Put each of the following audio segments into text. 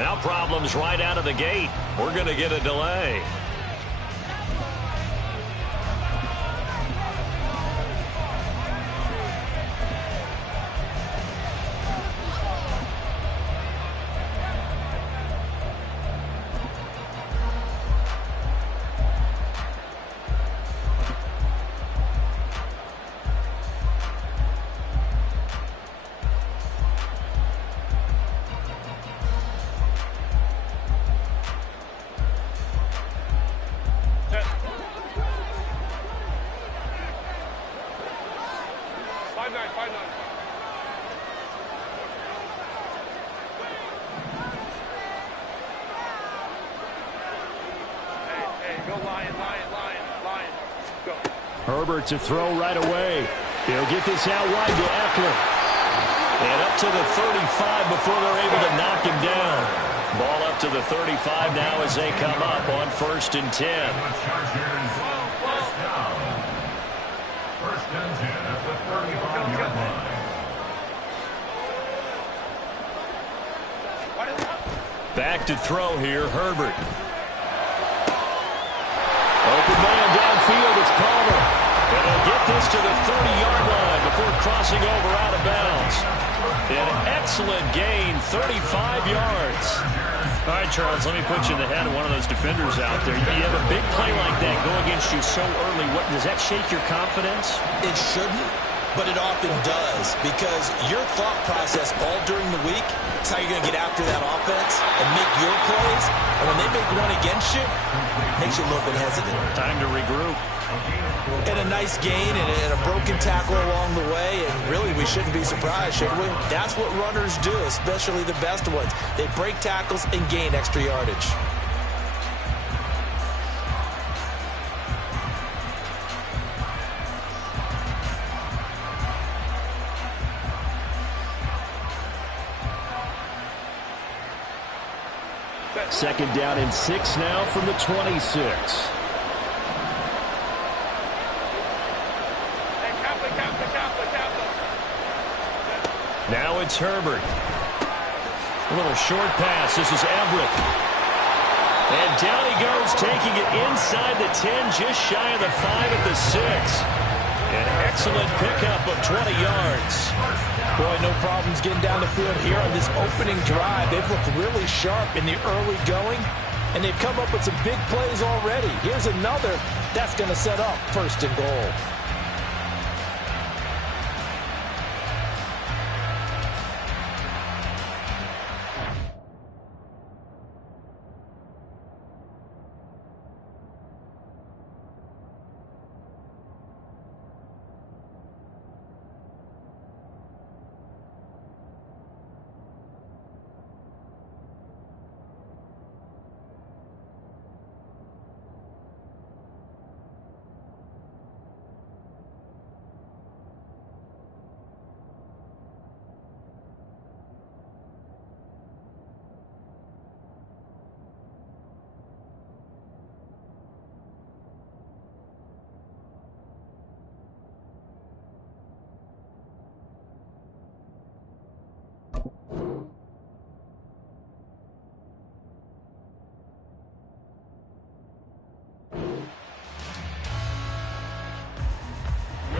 Now problems right out of the gate. We're going to get a delay. Herbert to throw right away. He'll get this out wide to Eckler. And up to the 35 before they're able to knock him down. Ball up to the 35 now as they come up on 1st and 10. Back to throw here, Herbert. Open man downfield, it's Palmer. And he'll get this to the 30-yard line before crossing over out of bounds. An excellent gain, 35 yards. All right, Charles, let me put you in the head of one of those defenders out there. You have a big play like that go against you so early. Does that shake your confidence? It shouldn't, but it often does, because your thought process all during the week is how you're going to get after that offense and make your plays. And when they make one against you, it makes you a little bit hesitant. Time to regroup. And a nice gain and a broken tackle along the way, and really we shouldn't be surprised, should we? That's what runners do, especially the best ones. They break tackles and gain extra yardage. Second down and 6 now from the 26. Now it's Herbert. A little short pass. This is Everett. And down he goes, taking it inside the 10, just shy of the 5 at the 6. An excellent pickup of 20 yards. Boy, no problems getting down the field here on this opening drive. They've looked really sharp in the early going, and they've come up with some big plays already. Here's another that's going to set up 1st and goal.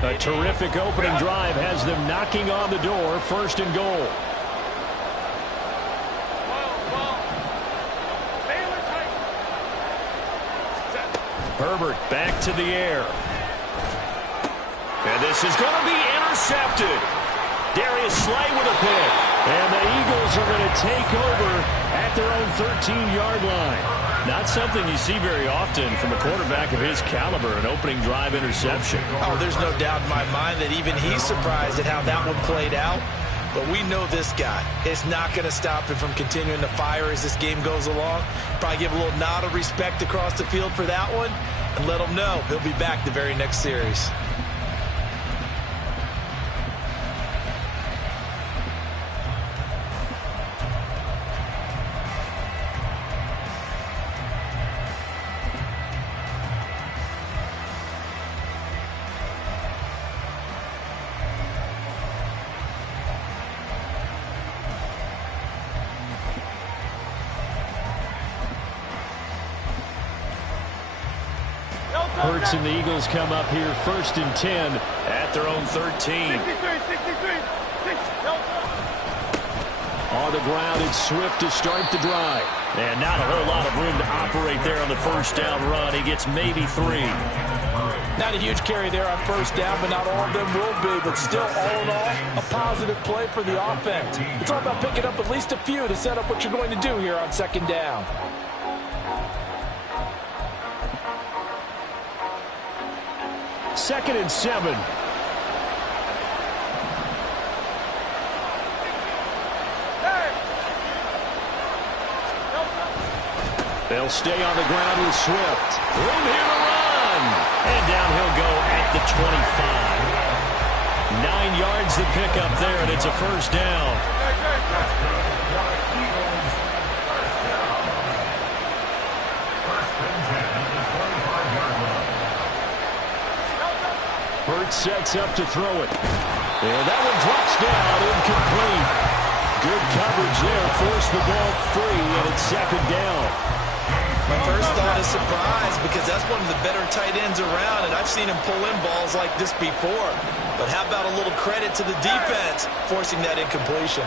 A terrific opening drive has them knocking on the door, 1st and goal. Herbert back to the air. And this is going to be intercepted. Darius Slay with a pick. And the Eagles are going to take over at their own 13-yard line. Not something you see very often from a quarterback of his caliber, an opening drive interception. Oh, there's no doubt in my mind that even he's surprised at how that one played out. But we know this guy. It's not going to stop him from continuing to fire as this game goes along. Probably give a little nod of respect across the field for that one and let him know he'll be back the very next series. Hurts and the Eagles come up here 1st and 10 at their own 13. On the ground, it's Swift to start the drive. And not a whole lot of room to operate there on the first down run. He gets maybe 3. Not a huge carry there on first down, but not all of them will be. But still, all in all, a positive play for the offense. It's all about picking up at least a few to set up what you're going to do here on 2nd down. Second and 7. They'll stay on the ground with Swift. Room here to run. And down he'll go at the 25. 9 yards to pick up there, and it's a first down. Hurts sets up to throw it. And that one drops down, incomplete. Good coverage there, forced the ball free, and it's 2nd down. My first thought is surprise, because that's one of the better tight ends around, and I've seen him pull in balls like this before. But how about a little credit to the defense forcing that incompletion?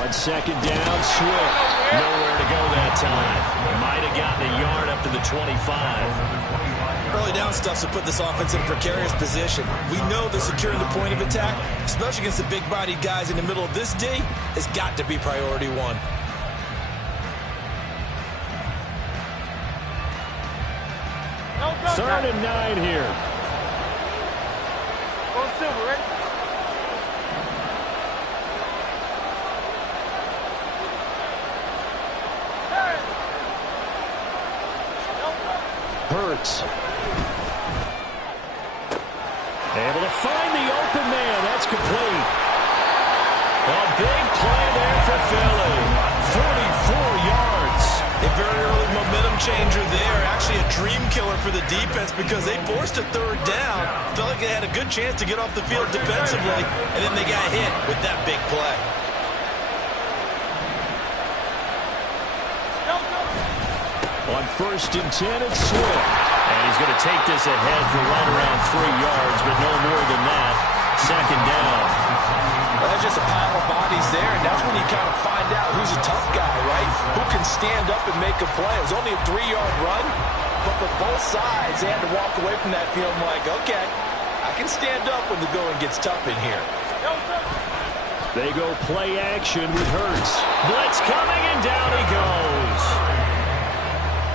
On 2nd down, Swift. Nowhere to go that time. Might have gotten a yard up to the 25. Early down stuff to put this offense in a precarious position. We know that securing the point of attack, especially against the big-bodied guys in the middle of this D, has got to be priority 1. Third and 9 here. Go Silver, right? Hurts. Able to find the open man. That's complete. A big play there for Philly. 44 yards. A very early momentum changer there. Actually a dream killer for the defense, because they forced a 3rd down. Felt like they had a good chance to get off the field defensively, and then they got hit with that big play. On 1st and 10, it's Swift. And he's going to take this ahead for right around 3 yards, but no more than that. 2nd down. Well, that's just a pile of bodies there, and that's when you kind of find out who's a tough guy, right? Who can stand up and make a play. It was only a 3-yard run, but for both sides, they had to walk away from that field like, okay, I can stand up when the going gets tough in here. They go play action with Hurts. Blitz coming, and down he goes.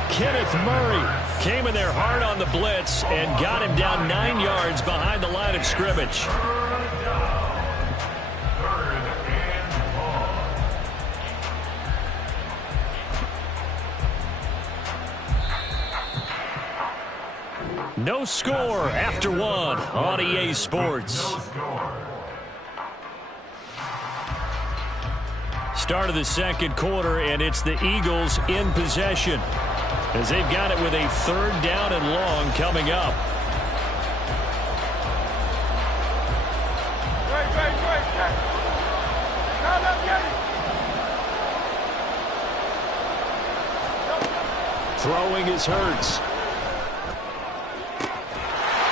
Kenneth Murray came in there hard on the blitz and got him down 9 yards behind the line of scrimmage. No score after 1 on EA Sports. Start of the 2nd quarter, and it's the Eagles in possession, as they've got it with a 3rd down and long coming up. Throwing is Hurts.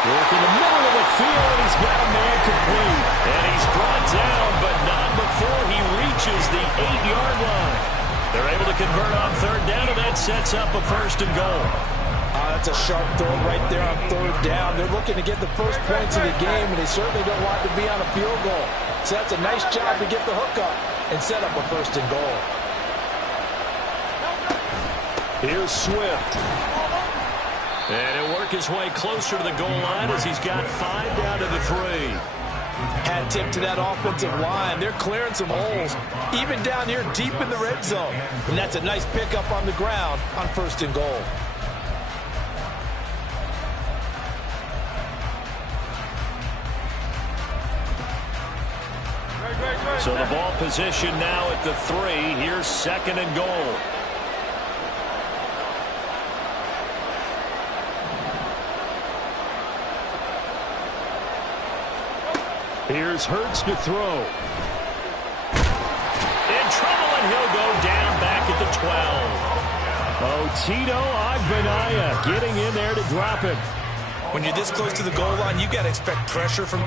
Work in the middle of the field, and he's got a man complete. And he's brought down, but not before he reaches the 8-yard line. They're able to convert on 3rd down, and that sets up a 1st and goal. That's a sharp throw right there on 3rd down. They're looking to get the first points of the game, and they certainly don't want to be on a field goal. So that's a nice job to get the hook up and set up a 1st and goal. Here's Swift. And he'll work his way closer to the goal line as he's got 5 down to the 3. Hat tip to that offensive line. They're clearing some holes, even down here deep in the red zone. And that's a nice pickup on the ground on 1st and goal. So the ball position now at the 3. Here's 2nd and goal. Here's Hurts to throw. In trouble, and he'll go down back at the 12. Oh, Tito Agbenaya getting in there to drop it. When you're this close to the goal line, you got to expect pressure from...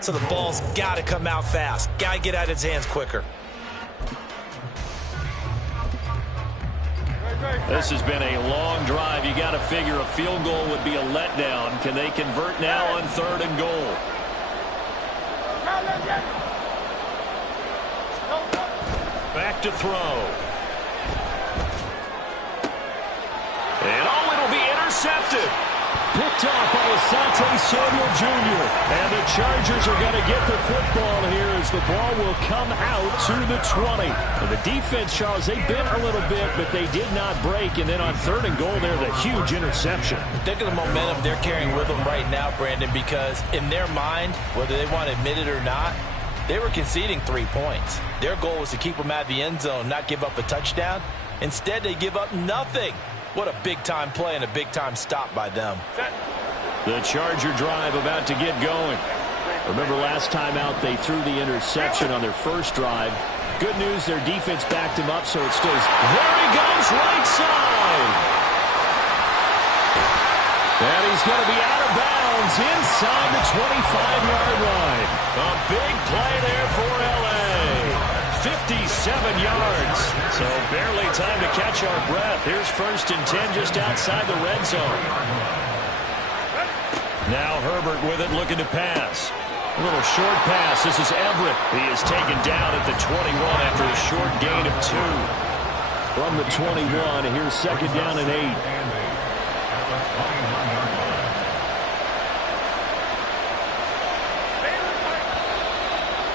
So the ball's got to come out fast. Got to get out of his hands quicker. This has been a long drive. You got to figure a field goal would be a letdown. Can they convert now on 3rd and goal? Back to throw. And it'll be intercepted. Picked off by Asante Samuel Jr. And the Chargers are going to get the football here as the ball will come out to the 20. And the defense, Charles, they bent a little bit, but they did not break. And then on 3rd and goal there, the huge interception. Think of the momentum they're carrying with them right now, Brandon, because in their mind, whether they want to admit it or not, they were conceding 3 points. Their goal was to keep them out of the end zone, not give up a touchdown. Instead, they give up nothing. What a big-time play and a big-time stop by them. The Charger drive about to get going. Remember last time out they threw the interception on their first drive. Good news, their defense backed him up, so it still is. There he goes, right side. And he's going to be out of bounds inside the 25-yard line. A big play there for L.A. 57 yards. So barely time to catch our breath. Here's 1st and 10 just outside the red zone. Now Herbert with it, looking to pass. A little short pass. This is Everett. He is taken down at the 21 after a short gain of 2. From the 21, here's 2nd down and 8.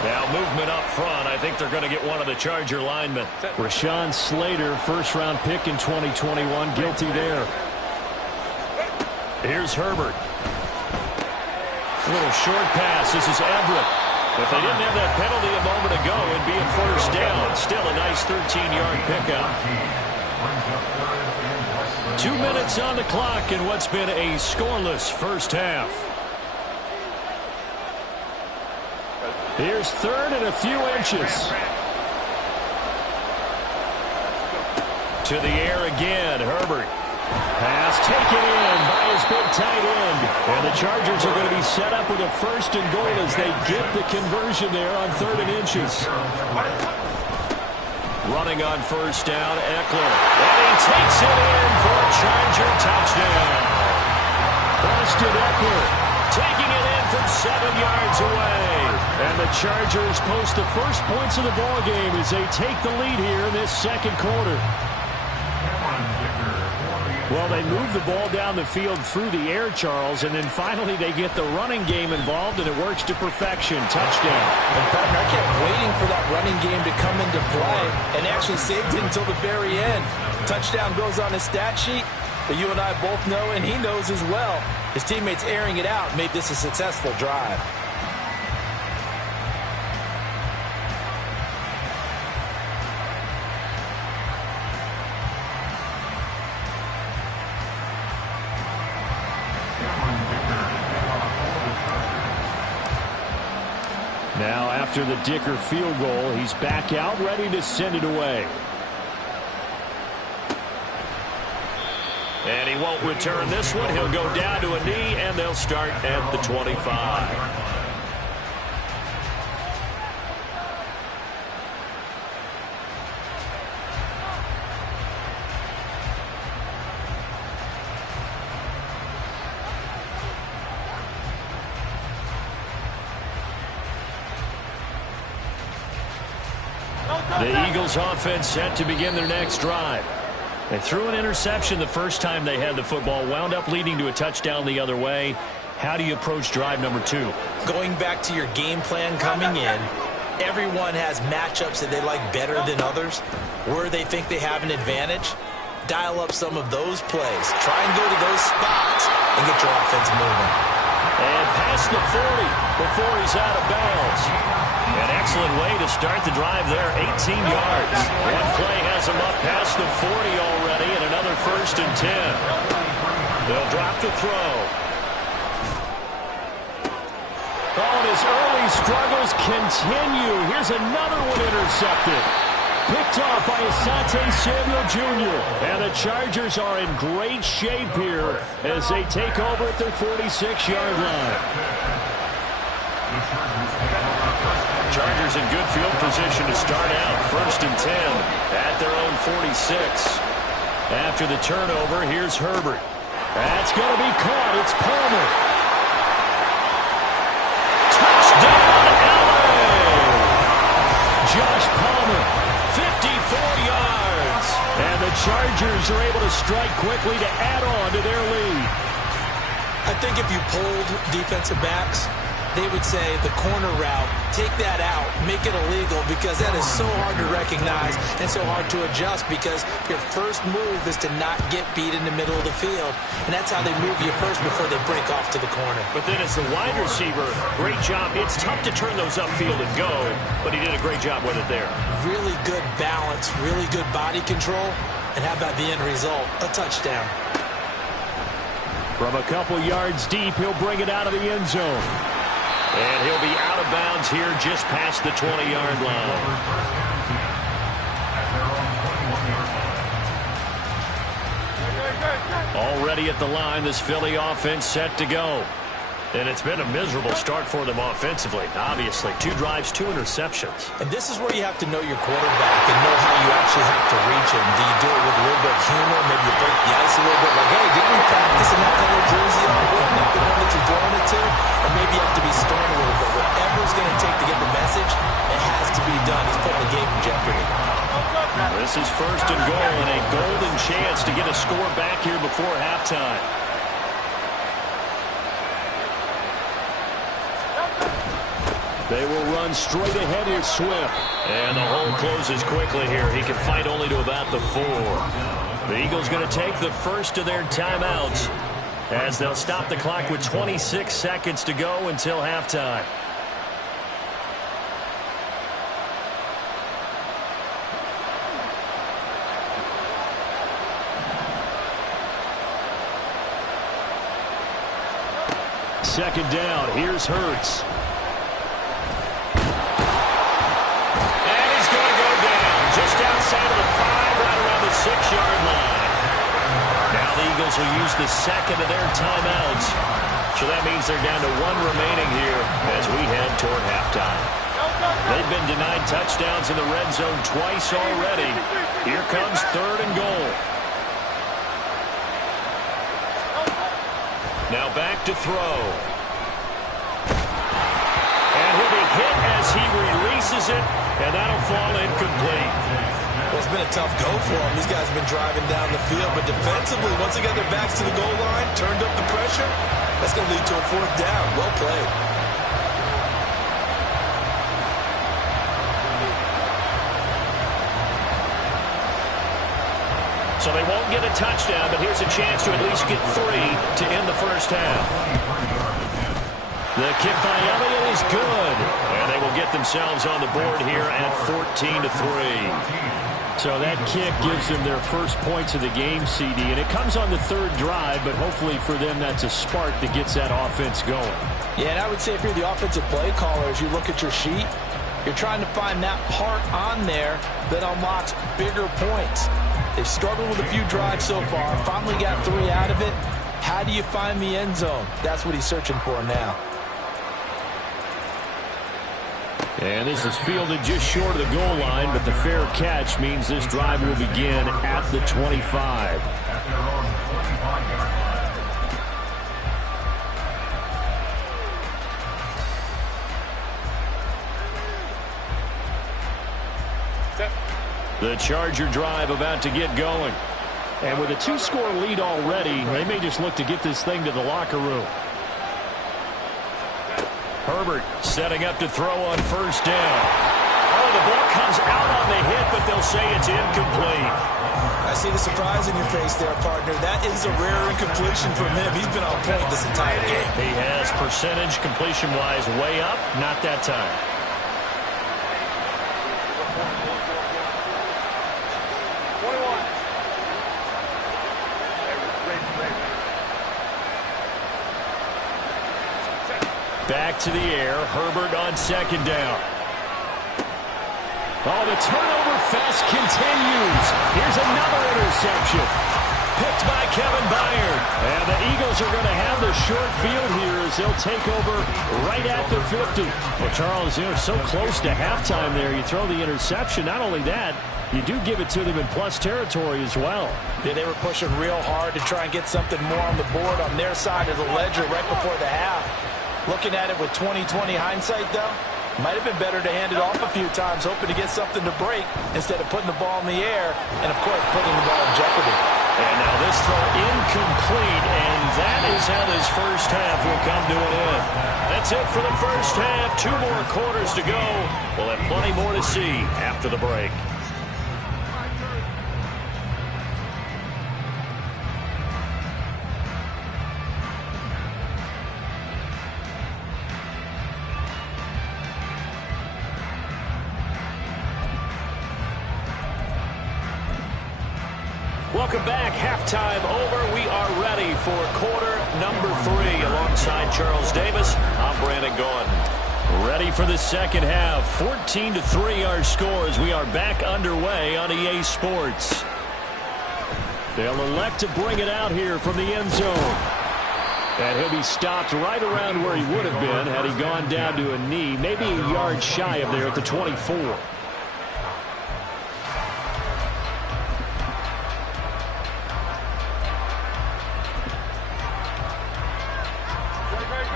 Now movement up front. I think they're going to get one of the Charger linemen. Rashawn Slater, first-round pick in 2021, guilty there. Here's Herbert. A little short pass. This is Everett. If they didn't have that penalty a moment ago, it'd be a 1st down. Still a nice 13-yard pickup. 2 minutes on the clock in what's been a scoreless first half. Here's 3rd and a few inches. To the air again, Herbert. Pass taken in by his big tight end. And the Chargers are going to be set up with a 1st and goal as they get the conversion there on 3rd and inches. Running on 1st down, Eckler. And he takes it in for a Charger touchdown. Austin Eckler taking it in from 7 yards away. And the Chargers post the first points of the ball game as they take the lead here in this 2nd quarter. Well, they move the ball down the field through the air, Charles, and then finally they get the running game involved, and it works to perfection. Touchdown. And, partner, I kept waiting for that running game to come into play and actually saved it until the very end. Touchdown goes on his stat sheet, but you and I both know, and he knows as well, his teammates airing it out made this a successful drive. Now, after the Dicker field goal, he's back out, ready to send it away. And he won't return this one. He'll go down to a knee, and they'll start at the 25. The Eagles offense set to begin their next drive. They threw an interception the first time they had the football, wound up leading to a touchdown the other way. How do you approach drive number 2? Going back to your game plan coming in, everyone has matchups that they like better than others. Where they think they have an advantage, dial up some of those plays. Try and go to those spots and get your offense moving. And past the 40 before he's out of bounds. An excellent way to start the drive there, 18 yards. One play has him up past the 40 already, and another 1st and 10. They'll drop the throw. Oh, and his early struggles continue. Here's another one intercepted. Picked off by Asante Samuel Jr. And the Chargers are in great shape here as they take over at their 46-yard line. Chargers in good field position to start out. 1st and 10 at their own 46. After the turnover, here's Herbert. That's going to be caught. It's Palmer. Touchdown, LA! Josh Palmer, 54 yards. And the Chargers are able to strike quickly to add on to their lead. I think if you polled defensive backs, they would say the corner route, take that out, make it illegal, because that is so hard to recognize and so hard to adjust, because your first move is to not get beat in the middle of the field. And that's how they move you first before they break off to the corner. But then as the wide receiver, great job. It's tough to turn those upfield and go, but he did a great job with it there. Really good balance, really good body control. And how about the end result? A touchdown. From a couple yards deep, he'll bring it out of the end zone. And he'll be out of bounds here just past the 20-yard line. Already at the line, this Philly offense set to go. And it's been a miserable start for them offensively. Obviously, 2 drives, 2 interceptions. And this is where you have to know your quarterback and know how you actually have to reach him. Do you do it with a little bit of humor? Maybe you break the ice a little bit. Like, hey, didn't we practice in that color jersey all week? Not the one that you're throwing it to? Or maybe you have to be stern a little bit. Whatever it's going to take to get the message, it has to be done. He's putting the game in jeopardy. This is 1st and goal and a golden chance to get a score back here before halftime. They will run straight ahead here, Swift. And the hole closes quickly here. He can fight only to about the 4. The Eagles going to take the first of their timeouts as they'll stop the clock with 26 seconds to go until halftime. Second down. Here's Hurts. Just outside of the 5, right around the 6-yard line. Now the Eagles will use the second of their timeouts. So that means they're down to 1 remaining here as we head toward halftime. They've been denied touchdowns in the red zone twice already. Here comes 3rd and goal. Now back to throw. And he'll be hit as he releases it. And that'll fall incomplete. Well, it's been a tough go for them. These guys have been driving down the field. But defensively, once they got their backs to the goal line, turned up the pressure, that's going to lead to a 4th down. Well played. So they won't get a touchdown, but here's a chance to at least get 3 to end the first half. The kick by Elliott is good. And they will get themselves on the board here at 14-3. So that kick gives them their first points of the game, CD. And it comes on the 3rd drive, but hopefully for them that's a spark that gets that offense going. Yeah, and I would say if you're the offensive play caller, as you look at your sheet, you're trying to find that part on there that unlocks bigger points. They've struggled with a few drives so far. Finally got 3 out of it. How do you find the end zone? That's what he's searching for now. And this is fielded just short of the goal line, but the fair catch means this drive will begin at the 25. The Charger drive about to get going. And with a 2-score lead already, they may just look to get this thing to the locker room. Herbert setting up to throw on 1st down. Oh, the ball comes out on the hit, but they'll say it's incomplete. I see the surprise in your face there, partner. That is a rare incompletion from him. He's been on point this entire game. He has percentage completion-wise way up, not that time. Back to the air. Herbert on 2nd down. Oh, the turnover fest continues. Here's another interception. picked by Kevin Byard. And the Eagles are going to have the short field here as they'll take over right at the 50. Well, Charles, you're so close to halftime there. You throw the interception. Not only that, you do give it to them in plus territory as well. Yeah, they were pushing real hard to try and get something more on the board on their side of the ledger right before the half. Looking at it with 20/20 hindsight, though, might have been better to hand it off a few times, hoping to get something to break instead of putting the ball in the air and, of course, putting the ball in jeopardy. And now this throw incomplete, and that is how this first half will come to an end. That's it for the first half. 2 more quarters to go. We'll have plenty more to see after the break. Welcome back. Halftime over. We are ready for quarter number 3. Alongside Charles Davis, I'm Brandon Gaudin. Ready for the second half. 14-3 our score as we are back underway on EA Sports. They'll elect to bring it out here from the end zone. And he'll be stopped right around where he would have been had he gone down to a knee, maybe a yard shy of there at the 24.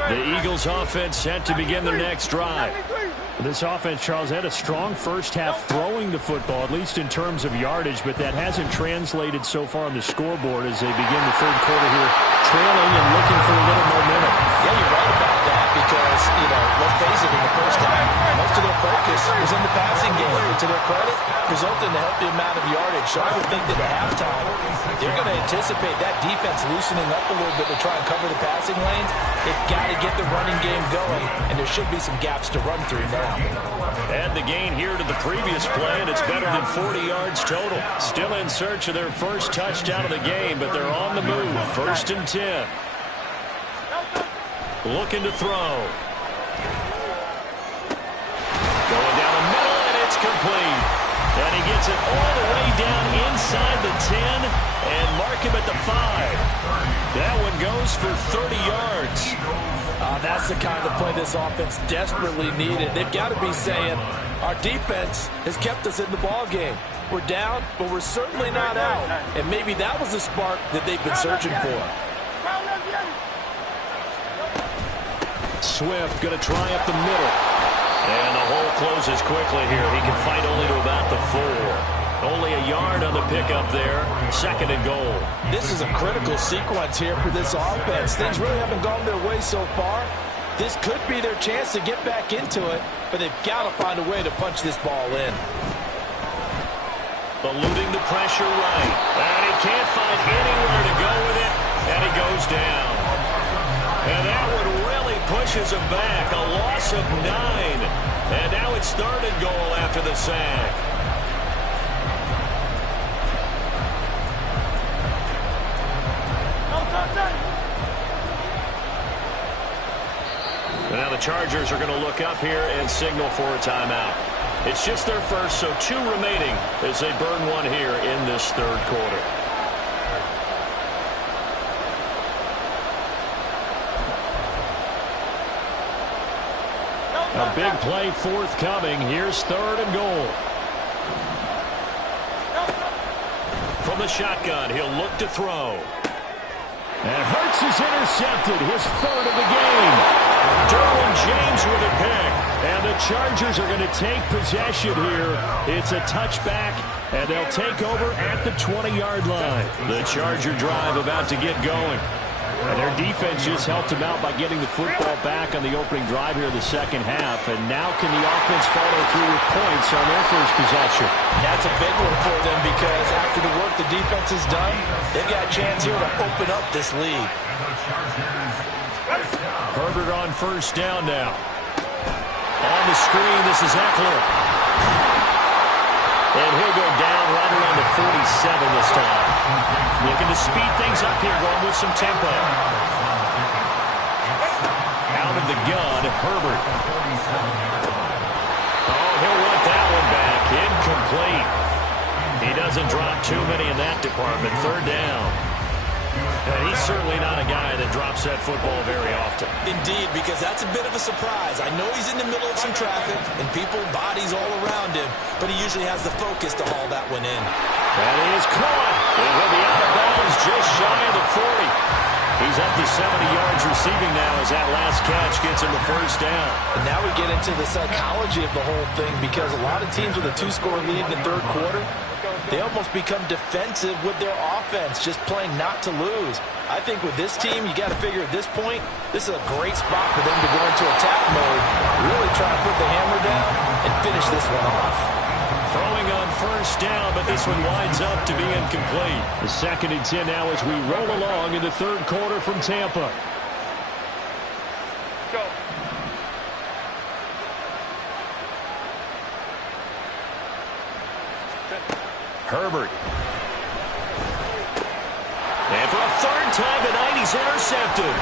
The Eagles offense set to begin their next drive. This offense, Charles, had a strong first half throwing the football, at least in terms of yardage, but that hasn't translated so far on the scoreboard as they begin the third quarter here, trailing and looking for a little momentum. Yeah, you're right about that because, let's face it, in the first half, most of their focus was in the passing game. And to their credit, resulted in a healthy amount of yardage. So I would think that at halftime, they're going to anticipate that defense loosening up a little bit to try and cover the passing lanes. They've got to get the running game going, and there should be some gaps to run through now. Add the gain here to the previous play, and it's better than 40 yards total. Still in search of their first touchdown of the game, but they're on the move. 1st and 10. Looking to throw. Going down the middle, and it's complete. And he gets it all the way down inside the 10 and mark him at the 5. That one goes for 30 yards. That's the kind of play this offense desperately needed. They've got to be saying, our defense has kept us in the ball game. We're down, but we're certainly not out. And maybe that was the spark that they've been searching for. Swift going to try up the middle. And the hole closes quickly here. He can fight only to about the 4. Only a yard on the pickup there. 2nd and goal. This is a critical sequence here for this offense. Things really haven't gone their way so far. This could be their chance to get back into it, but they've got to find a way to punch this ball in. Eluding the pressure right. And he can't find anywhere to go with it, and he goes down. And that one really pushes him back. A loss of 9. And now it's 3rd and goal after the sack. Now the Chargers are going to look up here and signal for a timeout. It's just their first, so 2 remaining as they burn one here in this 3rd quarter. A big play forthcoming. Here's 3rd and goal. From the shotgun, he'll look to throw. And Hurts is intercepted, his 3rd of the game. Derwin James with a pick. And the Chargers are going to take possession here. It's a touchback, and they'll take over at the 20-yard line. The Charger drive about to get going. And their defense just helped them out by getting the football back on the opening drive here in the second half. And now can the offense follow through with points on their first possession? That's a big one for them because after the work the defense has done, they've got a chance here to open up this lead. Herbert on 1st down now. On the screen, this is Eckler. And he'll go down right around the 47 this time. Looking to speed things up here, going with some tempo. Out of the gun, Herbert. Oh, he'll want that one back. Incomplete. He doesn't drop too many in that department. 3rd down. And he's certainly not a guy that drops that football very often. Indeed, because that's a bit of a surprise. I know he's in the middle of some traffic and people, bodies all around him, but he usually has the focus to haul that one in. That is caught. It will be out of bounds just shy of the 40. He's up to 70 yards receiving now as that last catch gets him the first down. And now we get into the psychology of the whole thing, because a lot of teams with a 2-score lead in the third quarter, they almost become defensive with their offense, just playing not to lose. I think with this team, you got to figure at this point, this is a great spot for them to go into attack mode, really try to put the hammer down and finish this one off. Throwing on first down, but this one winds up to be incomplete. The 2nd and 10 now as we roll along in the third quarter from Tampa. Go. Herbert. And for a third time tonight, he's intercepted.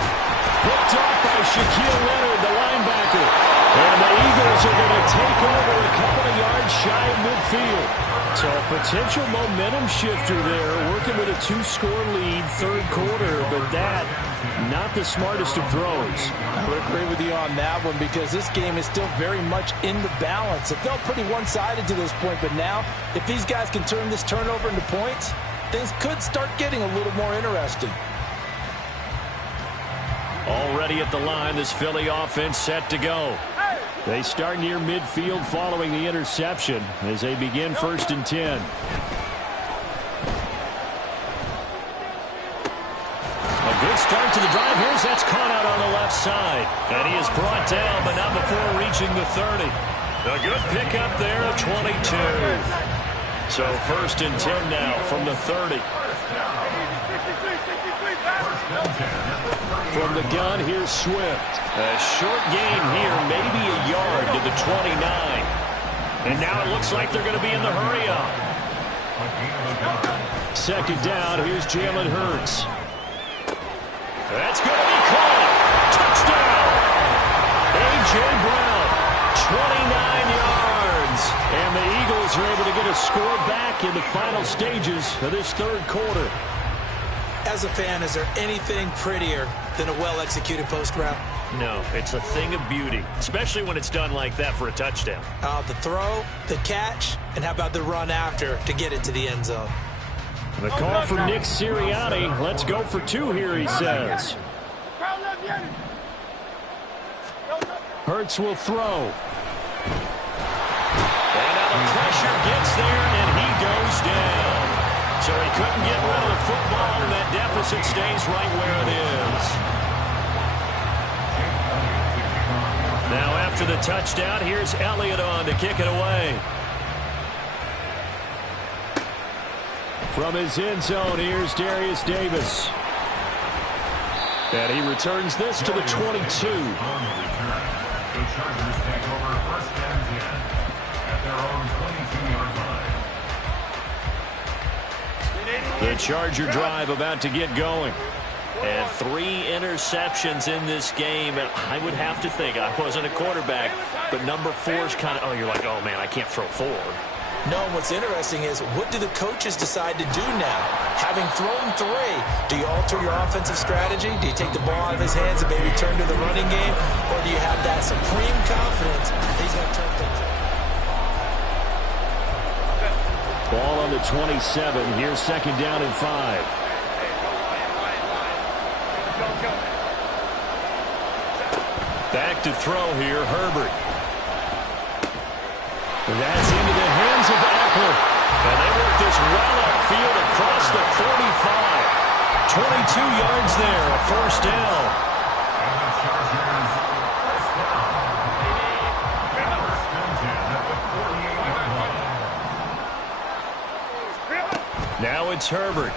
Picked off by Shaquille Leonard, the linebacker. And the Eagles are going to take over a couple of yards shy of midfield. So a potential momentum shifter there, working with a 2-score lead, third quarter, but that, not the smartest of throws. I would agree with you on that one, because this game is still very much in the balance. It felt pretty one-sided to this point, but now, if these guys can turn this turnover into points, things could start getting a little more interesting. Already at the line, this Philly offense set to go. They start near midfield following the interception as they begin 1st and 10. A good start to the drive. Here's that's caught out on the left side. And he is brought down, but not before reaching the 30. A good pickup there of 22. So 1st and 10 now from the 30. From the gun, here's Swift. A short gain here, maybe a yard to the 29. And now it looks like they're going to be in the hurry-up. 2nd down, here's Jalen Hurts. That's going to be caught. Touchdown! A.J. Brown, 29 yards. And the Eagles are able to get a score back in the final stages of this third quarter. As a fan, is there anything prettier than a well-executed post route? No, it's a thing of beauty, especially when it's done like that for a touchdown. The throw, the catch, and how about the run after to get it to the end zone? The call from Nick Sirianni. Let's go for 2 here, he says. Hurts will throw. And now the pressure gets there, and he goes down. So he couldn't get rid of the football, and that deficit stays right where it is. Now after the touchdown, here's Elliott on to kick it away. From his end zone, here's Darius Davis. And he returns this to the 22. The Chargers take over 1st and 10 at their own 22-yard line. The Charger drive about to get going. And 3 interceptions in this game. And I would have to think, I wasn't a quarterback, but number 4's kind of, oh, you're like, oh, man, I can't throw 4. No, what's interesting is, what do the coaches decide to do now? Having thrown 3, do you alter your offensive strategy? Do you take the ball out of his hands and maybe turn to the running game? Or do you have that supreme confidence he's going to turn things around? Ball on the 27. Here's 2nd down and 5. Back to throw here, Herbert. That's into the hands of Eckler. And they work this well upfield across the 45. 22 yards there, a 1st down. Now it's Herbert.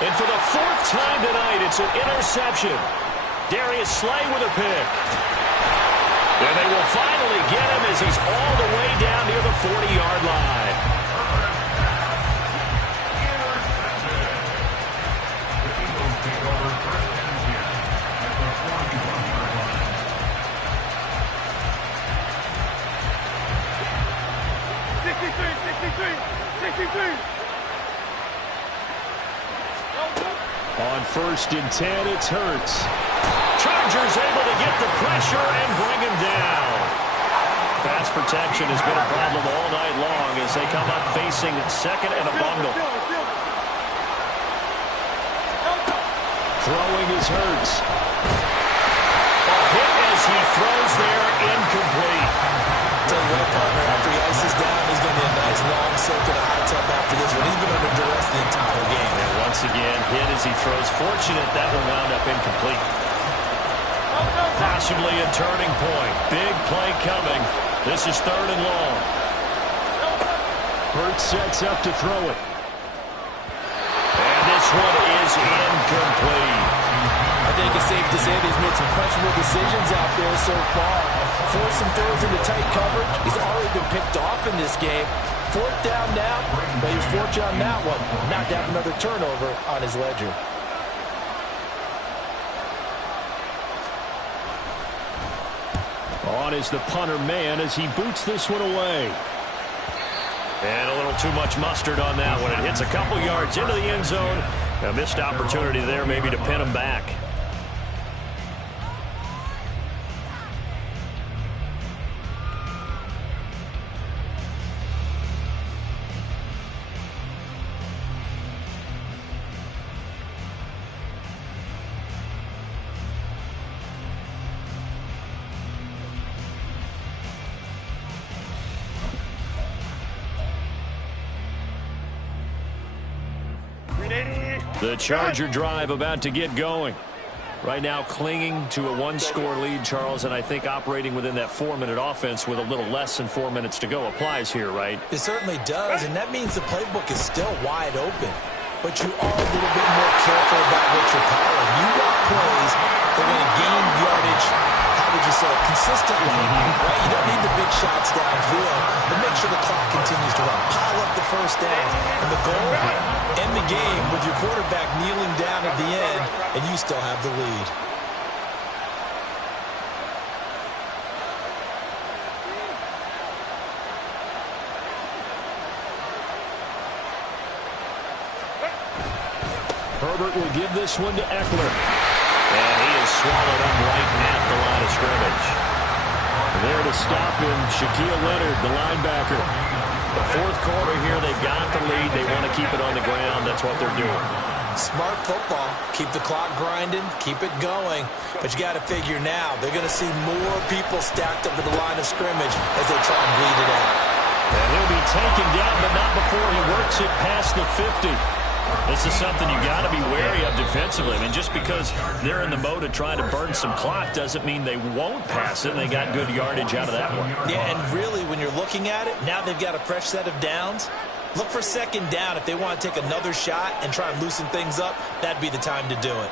And for the 4th time tonight, it's an interception. Darius Slay with a pick. And they will finally get him as he's all the way down near the 40-yard line. first and 10. It's Hurts. Chargers able to get the pressure and bring him down. Pass protection has been a problem all night long as they come up facing second and a bundle. Throwing is Hurts. A hit as he throws there, incomplete. Tell you what, partner, after he ices down, he's going to be a nice long soak in a hot tub after this one. He's been under duress the entire game. And once again, hit as he throws. Fortunate that one wound up incomplete. Possibly a turning point. Big play coming. This is third and long. Hurts sets up to throw it. And this one is incomplete. I think it's safe to say that he's made some questionable decisions out there so far. Forced some throws into tight coverage. He's already been picked off in this game. Fourth down now, but he was fortunate on that one. Not to have another turnover on his ledger. On is the punter man as he boots this one away. And a little too much mustard on that one. It hits a couple yards into the end zone. A missed opportunity there maybe to pin him back. The Charger drive about to get going. Right now clinging to a one-score lead, Charles, and I think operating within that 4-minute offense with a little less than 4 minutes to go applies here, right? It certainly does, and that means the playbook is still wide open. But you are a little bit more careful about what you're calling. You want plays that are going to gain yardage, how would you say, consistently, right? You don't need the big shots downfield, but make sure the clock continues to run. Pile up the first down. And the goal, end the game with your quarterback kneeling down at the end, and you still have the lead. Herbert will give this one to Eckler. And he is swallowed up right at the line of scrimmage. There to stop him, Shaquille Leonard, the linebacker. The fourth quarter here, they've got the lead. They want to keep it on the ground. That's what they're doing. Smart football. Keep the clock grinding. Keep it going. But you got to figure now, they're going to see more people stacked up at the line of scrimmage as they try and bleed it out. And he'll be taken down, but not before he works it past the 50. This is something you got to be wary of defensively. I mean, just because they're in the mode of trying to burn some clock doesn't mean they won't pass it. They got good yardage out of that one. Yeah, and really, when you're looking at it, now they've got a fresh set of downs. Look for second down. If they want to take another shot and try and loosen things up, that'd be the time to do it.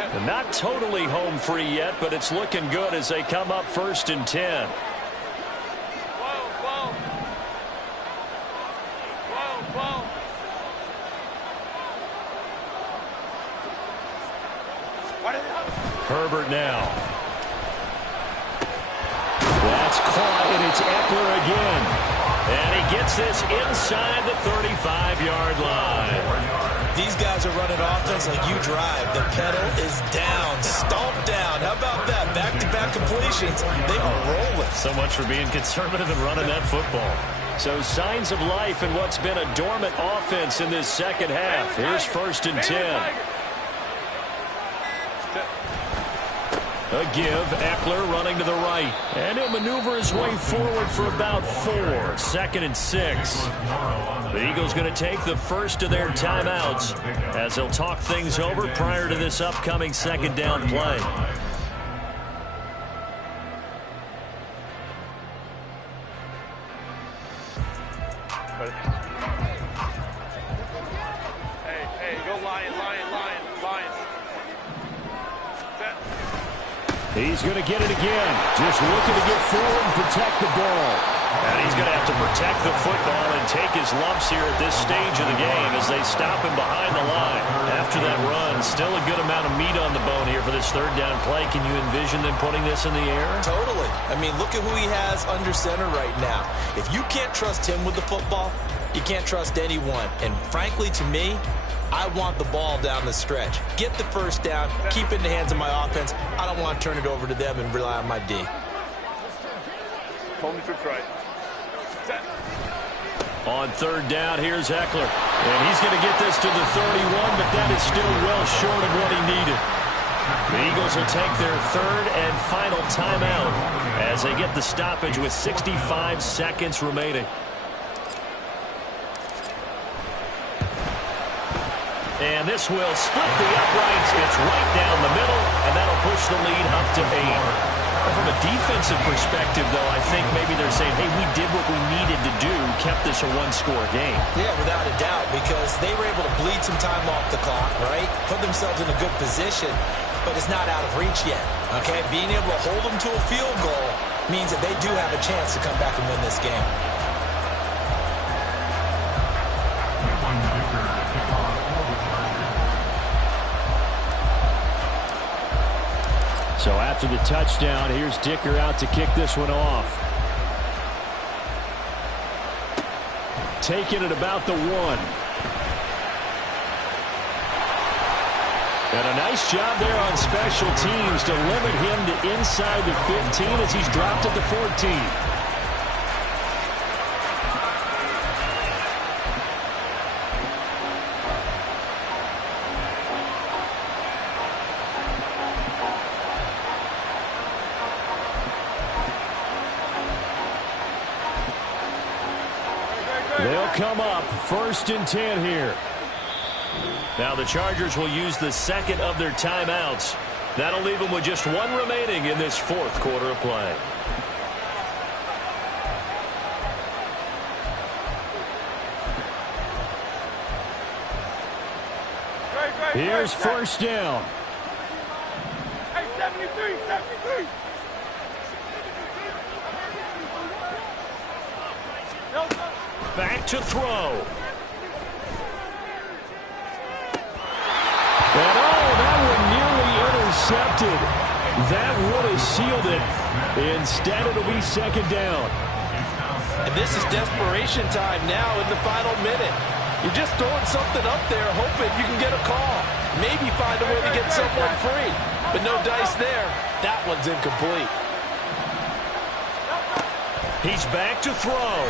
And not totally home free yet, but it's looking good as they come up first and 10. Herbert now. That's caught, and it's Eckler again. And he gets this inside the 35-yard line. These guys are running offense like you drive. The pedal is down, stomped down. How about that? Back-to-back completions. They are rolling. So much for being conservative and running that football. So signs of life in what's been a dormant offense in this second half. Here's first and 10. A give, Eckler running to the right. And he'll maneuver his way forward for about 4. Second and 6. The Eagles going to take the first of their timeouts as they'll talk things over prior to this upcoming second down play. Hey, go Lion. He's going to get it again. Just looking to get forward and protect the ball. And he's going to have to protect the football and take his lumps here at this stage of the game as they stop him behind the line. After that run, still a good amount of meat on the bone here for this third down play. Can you envision them putting this in the air? Totally. I mean, look at who he has under center right now. If you can't trust him with the football, you can't trust anyone. And frankly, to me, I want the ball down the stretch. Get the first down, keep it in the hands of my offense. I don't want to turn it over to them and rely on my D. Home trips right. Set. On third down, here's Eckler. And he's going to get this to the 31, but that is still well short of what he needed. The Eagles will take their third and final timeout as they get the stoppage with 65 seconds remaining. And this will split the uprights. It's right down the middle, and that'll push the lead up to 8. From a defensive perspective, though, I think maybe they're saying, hey, we did what we needed to do, kept this a one-score game. Yeah, without a doubt, because they were able to bleed some time off the clock, right? Put themselves in a good position, but it's not out of reach yet, okay? Being able to hold them to a field goal means that they do have a chance to come back and win this game. So after the touchdown, here's Dicker out to kick this one off. Taking it about the 1. And a nice job there on special teams to limit him to inside the 15 as he's dropped at the 14. They'll come up 1st and 10 here. Now the Chargers will use the second of their timeouts. That'll leave them with just 1 remaining in this 4th quarter of play. Here's 1st down. Hey, 73. Back to throw. And that one nearly intercepted. That would have sealed it. Instead, it'll be 2nd down. And this is desperation time now in the final minute. You're just throwing something up there, hoping you can get a call. Maybe find a way to get someone free. But no dice there. That one's incomplete. He's back to throw.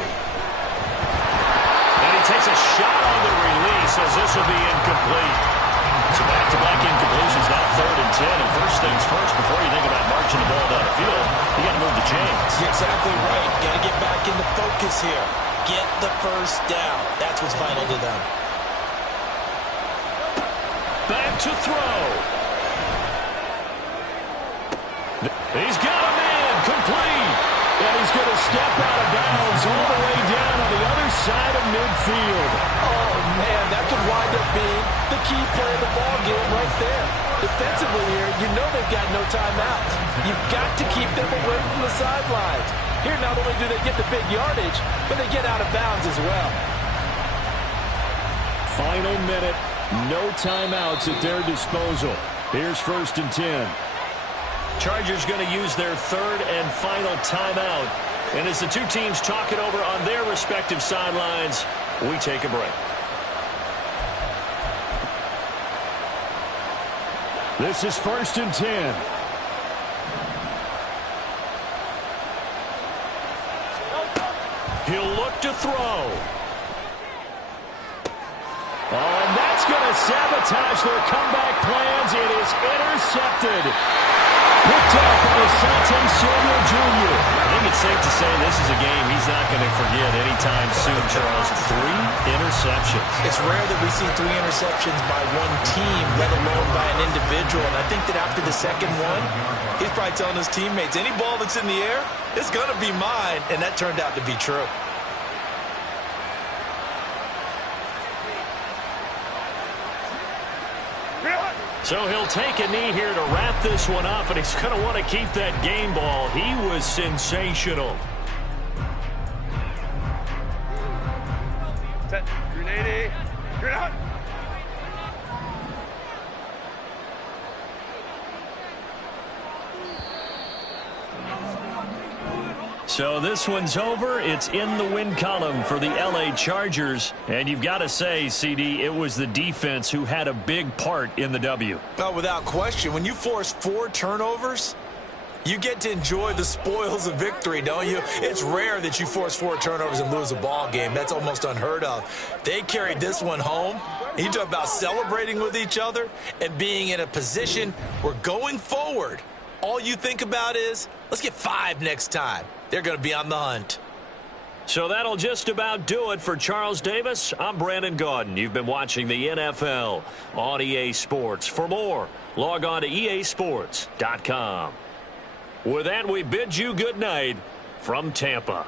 And he takes a shot on the release as this will be incomplete. So back-to-back incompletions, now 3rd and 10. And first things first, before you think about marching the ball down the field, you got to move the chains. You're exactly right. Got to get back into focus here. Get the first down. That's what's vital to them. Back to throw. He's got a man complete. And he's going to step out of bounds all the way down on the other side of midfield. Oh, man, that could wind up being the key play of the ball game right there. Defensively here, you know they've got no timeouts. You've got to keep them away from the sidelines. Here, not only do they get the big yardage, but they get out of bounds as well. Final minute, no timeouts at their disposal. Here's 1st and 10. Chargers going to use their 3rd and final timeout. And as the two teams talk it over on their respective sidelines, we take a break. This is 1st and 10. He'll look to throw. Oh, and that's going to sabotage their comeback plans. It is intercepted. Picked up by Asante Samuel Jr. I think it's safe to say this is a game he's not going to forget anytime soon, Charles. 3 interceptions. It's rare that we see 3 interceptions by one team, let alone by an individual. And I think that after the second one, he's probably telling his teammates, any ball that's in the air, it's going to be mine. And that turned out to be true. So he'll take a knee here to wrap this one up, and he's going to want to keep that game ball. He was sensational. Set. Grenade. Grenade. So this one's over. It's in the win column for the L.A. Chargers. And you've got to say, CD, it was the defense who had a big part in the W. Oh, without question. When you force 4 turnovers, you get to enjoy the spoils of victory, don't you? It's rare that you force 4 turnovers and lose a ball game. That's almost unheard of. They carried this one home. You talk about celebrating with each other and being in a position where going forward, all you think about is, let's get 5 next time. They're going to be on the hunt. So that'll just about do it for Charles Davis. I'm Brandon Gaudin. You've been watching the NFL on EA Sports. For more, log on to easports.com. With that, we bid you good night from Tampa.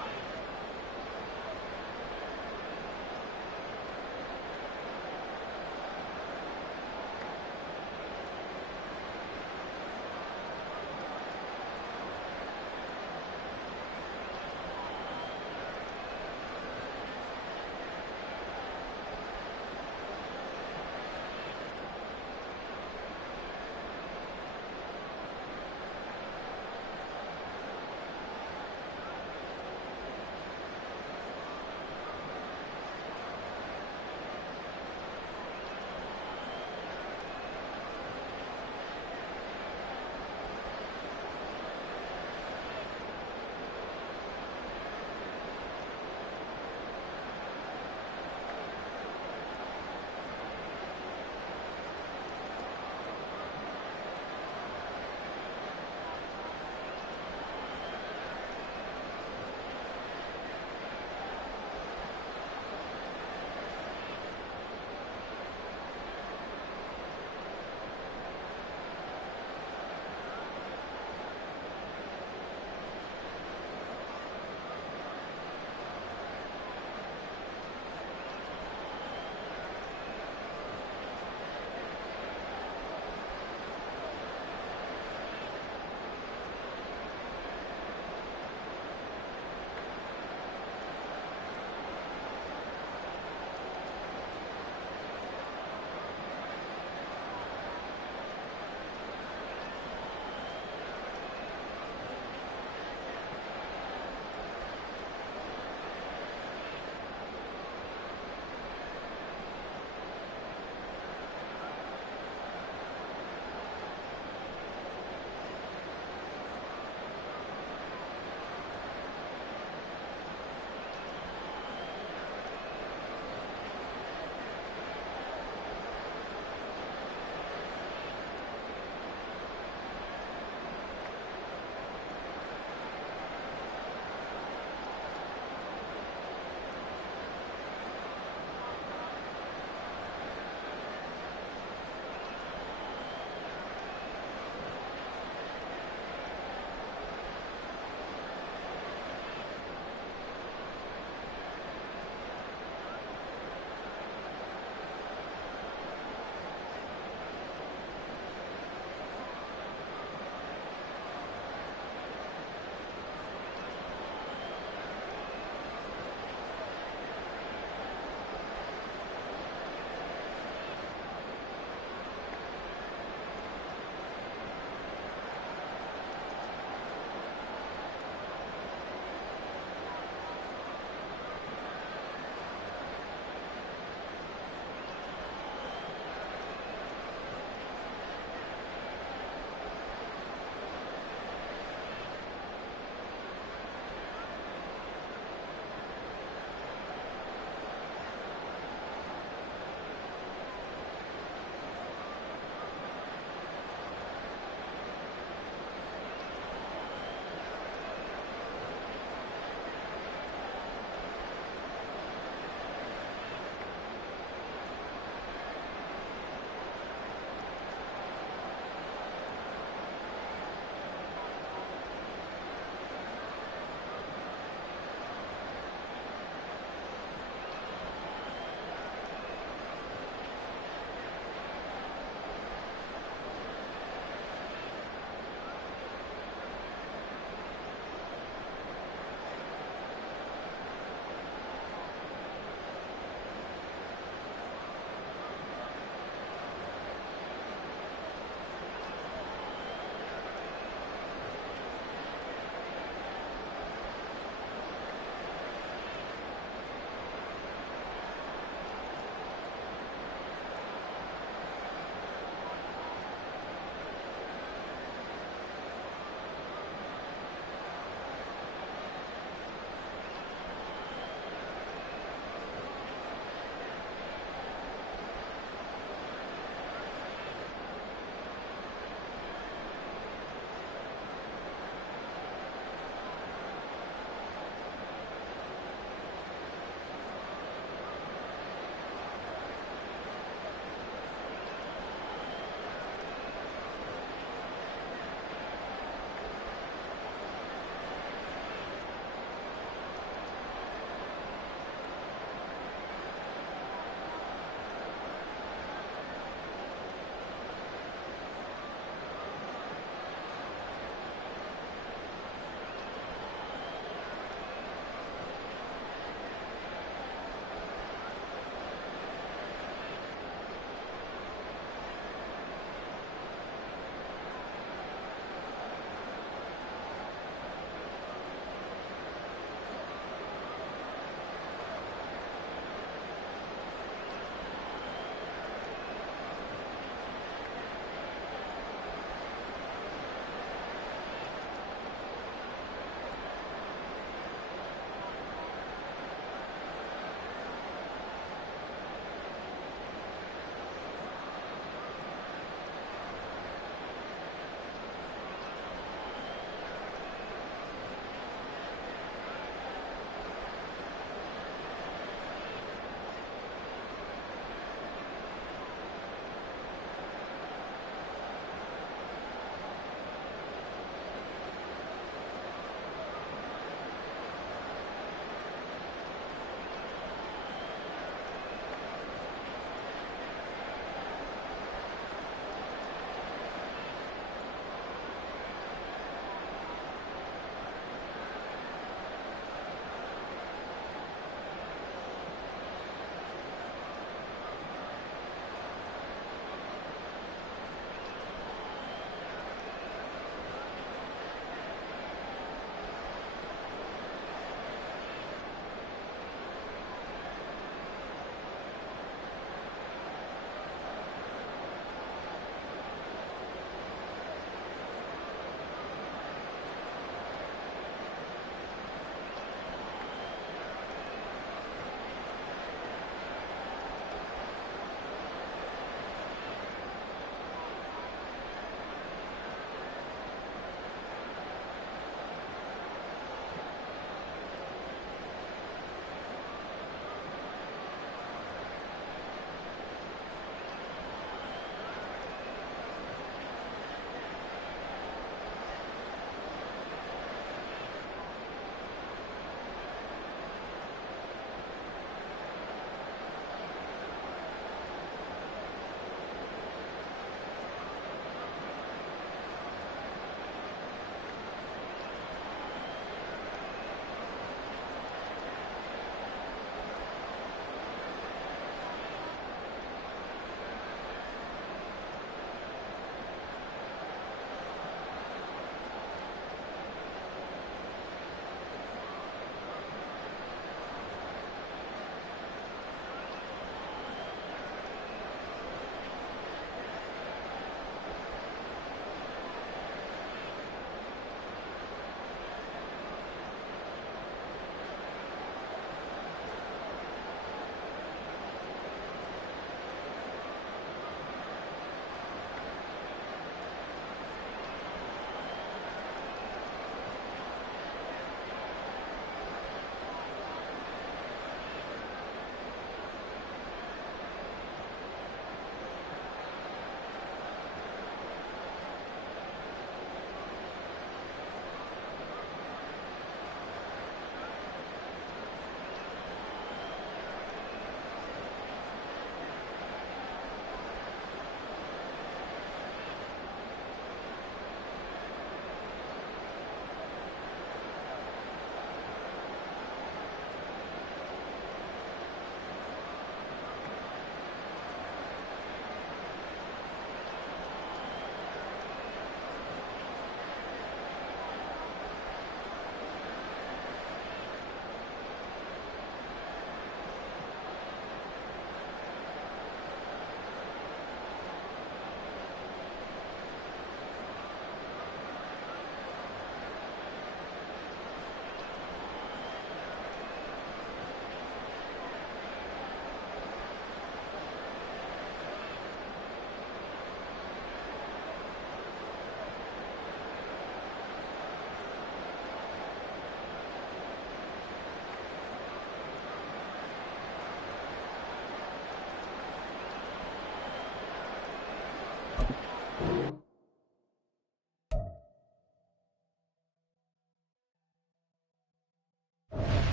line.